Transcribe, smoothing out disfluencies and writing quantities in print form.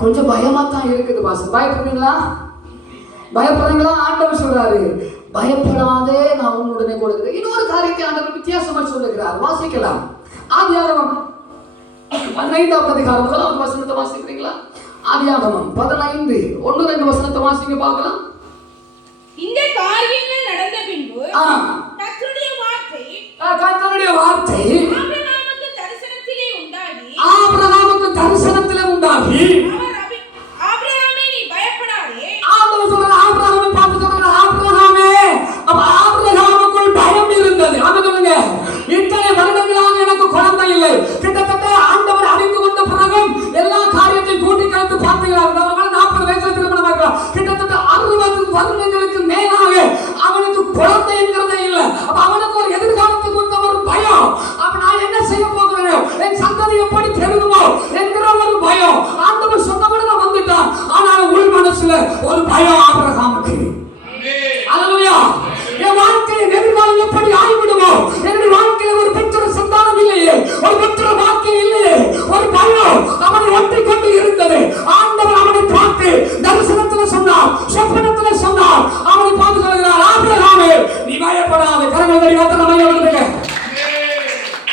கொஞ்சம் பயமா தான் இருக்குது பாஸ்டர். பயப்படுறீங்களா? பயப்படுறீங்களா? ஆண்டவர் சொல்றாரு பயப்படாதே, நான் உன்னுடனே கூட இருக்கிறேன். இன்னொரு காரியத்தை ஆண்டவர் வித்தியாசமா சொல்லுகிறார், வாசிக்கலாம். ஆதியாகமம் 15ஆம் அதிகாரம் 1ஆம் வசனத்தை வாசிக்கிறீங்களா? ஆதியாகமம் 15 1-2 வசனத்தை வாசிங்க பார்க்கலாம். இந்த காரியங்கள் நடந்த பின்பு கர்த்தருடைய வார்த்தை ஆபிரகாமுக்கு தரிசனத்திலே உண்டாகி ஆபிரகாமே நீ பயப்படாதே. ஆண்டவர் சொல்றார் ஆபிரகாமை பார்த்து சொல்றார், ஆபிரகாமே. அப்ப ஆபிரகாமுக்குள் பயம் இருந்தது. ஆமென் சொல்லுங்க. இத்தனை வருடங்களாக எனக்கு குழந்தை இல்லை. கிட்டத்தட்ட ஆண்டவர் அறிந்து கொண்ட பிறகும் எல்லா காரியத்தையும் கூட்டி கலந்து பார்த்துகிறார். 40 வயசுல திருமணம் ஆகிறார். கிட்டத்தட்ட 60 வருடங்களுக்கு மேலாக அவனுக்கு குழந்தை என்கிறதே இல்லை. அப்ப அவனுக்கு ஒரு எதிர்காலத்தை கொண்ட ஒரு பயம். அப்ப நான் என்ன செய்ய போகிறேன், என் சந்ததி எப்படி பெருகுமோ என்கிற ஒரு பயம். ஆண்டவர் சொன்னபடி நான் வந்துட்டான். ஆனால் உள் மனசுல ஒரு பயம்